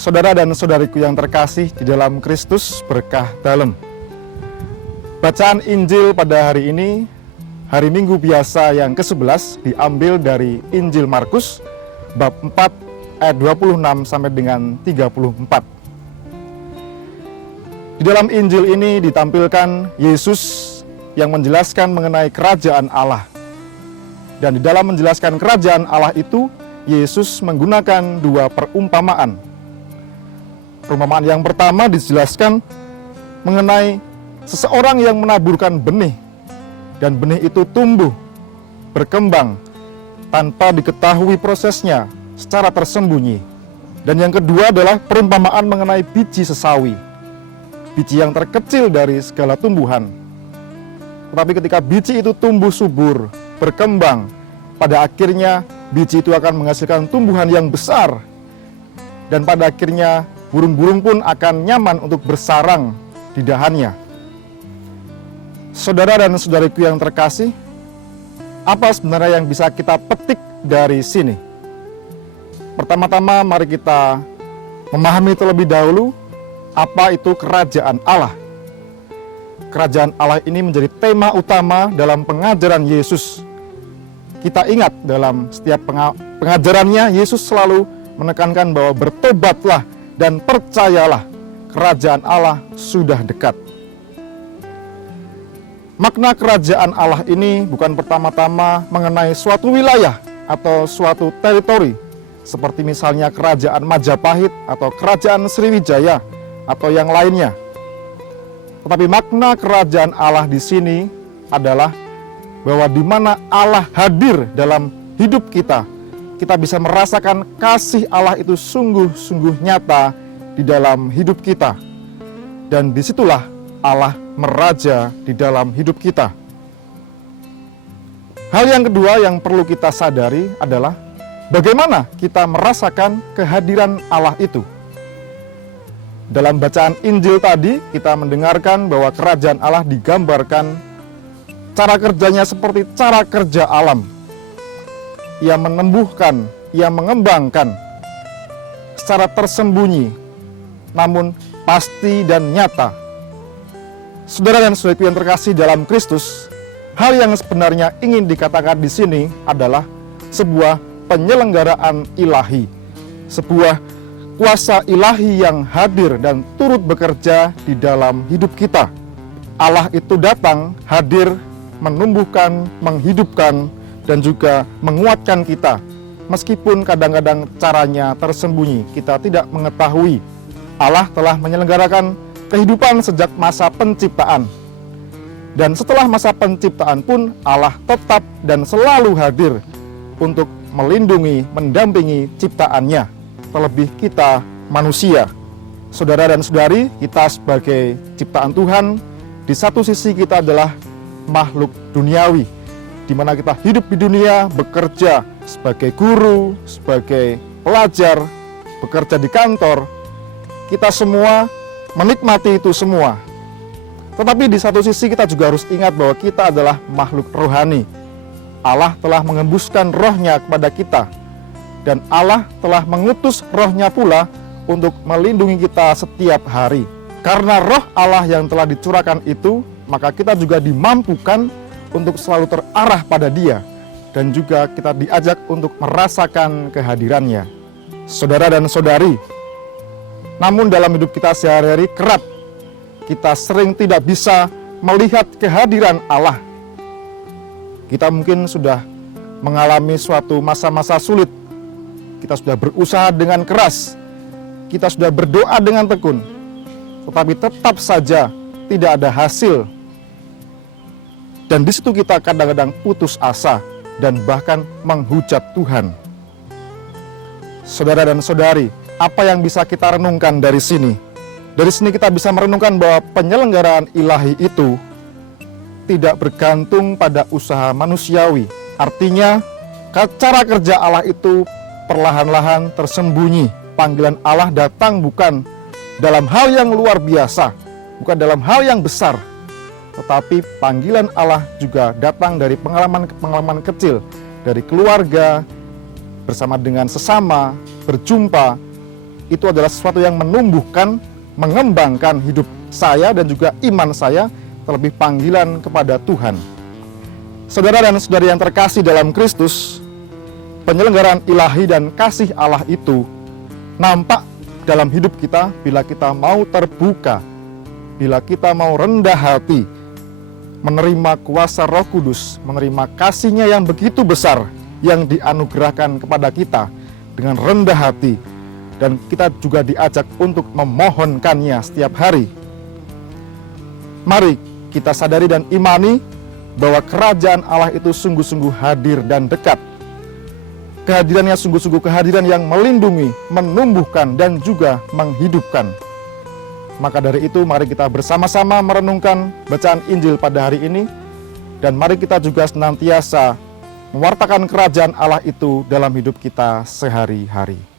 Saudara dan saudariku yang terkasih di dalam Kristus berkah dalem. Bacaan Injil pada hari ini, hari Minggu biasa yang ke-11, diambil dari Injil Markus, bab 4, ayat 26 sampai dengan 34. Di dalam Injil ini ditampilkan Yesus yang menjelaskan mengenai kerajaan Allah. Dan di dalam menjelaskan kerajaan Allah itu, Yesus menggunakan dua perumpamaan. Perumpamaan yang pertama dijelaskan mengenai seseorang yang menaburkan benih, dan benih itu tumbuh, berkembang, tanpa diketahui prosesnya, secara tersembunyi. Dan yang kedua adalah perumpamaan mengenai biji sesawi, biji yang terkecil dari segala tumbuhan. Tetapi ketika biji itu tumbuh subur, berkembang, pada akhirnya biji itu akan menghasilkan tumbuhan yang besar, dan pada akhirnya burung-burung pun akan nyaman untuk bersarang di dahannya. Saudara dan saudariku yang terkasih, apa sebenarnya yang bisa kita petik dari sini? Pertama-tama mari kita memahami terlebih dahulu apa itu kerajaan Allah. Kerajaan Allah ini menjadi tema utama dalam pengajaran Yesus. Kita ingat dalam setiap pengajarannya, Yesus selalu menekankan bahwa bertobatlah dan percayalah, kerajaan Allah sudah dekat. Makna kerajaan Allah ini bukan pertama-tama mengenai suatu wilayah atau suatu teritori, seperti misalnya kerajaan Majapahit atau kerajaan Sriwijaya atau yang lainnya. Tetapi makna kerajaan Allah di sini adalah bahwa di mana Allah hadir dalam hidup kita, kita bisa merasakan kasih Allah itu sungguh-sungguh nyata di dalam hidup kita. Dan disitulah Allah meraja di dalam hidup kita. Hal yang kedua yang perlu kita sadari adalah bagaimana kita merasakan kehadiran Allah itu. Dalam bacaan Injil tadi, kita mendengarkan bahwa kerajaan Allah digambarkan cara kerjanya seperti cara kerja alam. Ia menumbuhkan, ia mengembangkan secara tersembunyi, namun pasti dan nyata. Saudara dan saudariku yang terkasih dalam Kristus, hal yang sebenarnya ingin dikatakan di sini adalah sebuah penyelenggaraan ilahi, sebuah kuasa ilahi yang hadir dan turut bekerja di dalam hidup kita. Allah itu datang, hadir, menumbuhkan, menghidupkan, dan juga menguatkan kita. Meskipun kadang-kadang caranya tersembunyi, kita tidak mengetahui. Allah telah menyelenggarakan kehidupan sejak masa penciptaan. Dan setelah masa penciptaan pun Allah tetap dan selalu hadir untuk melindungi, mendampingi ciptaannya. Terlebih kita manusia. Saudara dan saudari, kita sebagai ciptaan Tuhan, di satu sisi kita adalah makhluk duniawi, di mana kita hidup di dunia, bekerja sebagai guru, sebagai pelajar, bekerja di kantor. Kita semua menikmati itu semua. Tetapi di satu sisi kita juga harus ingat bahwa kita adalah makhluk rohani. Allah telah mengembuskan rohnya kepada kita. Dan Allah telah mengutus rohnya pula untuk melindungi kita setiap hari. Karena roh Allah yang telah dicurahkan itu, maka kita juga dimampukan untuk selalu terarah pada Dia. Dan juga kita diajak untuk merasakan kehadirannya. Saudara dan saudari, namun dalam hidup kita sehari-hari kerap kita sering tidak bisa melihat kehadiran Allah. Kita mungkin sudah mengalami suatu masa-masa sulit. Kita sudah berusaha dengan keras, kita sudah berdoa dengan tekun, tetapi tetap saja tidak ada hasil. Dan di situ kita kadang-kadang putus asa dan bahkan menghujat Tuhan. Saudara dan saudari, apa yang bisa kita renungkan dari sini? Dari sini kita bisa merenungkan bahwa penyelenggaraan ilahi itu tidak bergantung pada usaha manusiawi. Artinya, cara kerja Allah itu perlahan-lahan tersembunyi. Panggilan Allah datang bukan dalam hal yang luar biasa, bukan dalam hal yang besar, tetapi panggilan Allah juga datang dari pengalaman-pengalaman kecil, dari keluarga, bersama dengan sesama, berjumpa, itu adalah sesuatu yang menumbuhkan, mengembangkan hidup saya dan juga iman saya, terlebih panggilan kepada Tuhan. Saudara dan saudari yang terkasih dalam Kristus, penyelenggaraan ilahi dan kasih Allah itu nampak dalam hidup kita bila kita mau terbuka, bila kita mau rendah hati, menerima kuasa Roh Kudus, menerima kasih-Nya yang begitu besar yang dianugerahkan kepada kita dengan rendah hati, dan kita juga diajak untuk memohonkannya setiap hari. Mari kita sadari dan imani bahwa kerajaan Allah itu sungguh-sungguh hadir dan dekat. Kehadirannya sungguh-sungguh kehadiran yang melindungi, menumbuhkan, dan juga menghidupkan. Maka dari itu, mari kita bersama-sama merenungkan bacaan Injil pada hari ini, dan mari kita juga senantiasa mewartakan kerajaan Allah itu dalam hidup kita sehari-hari.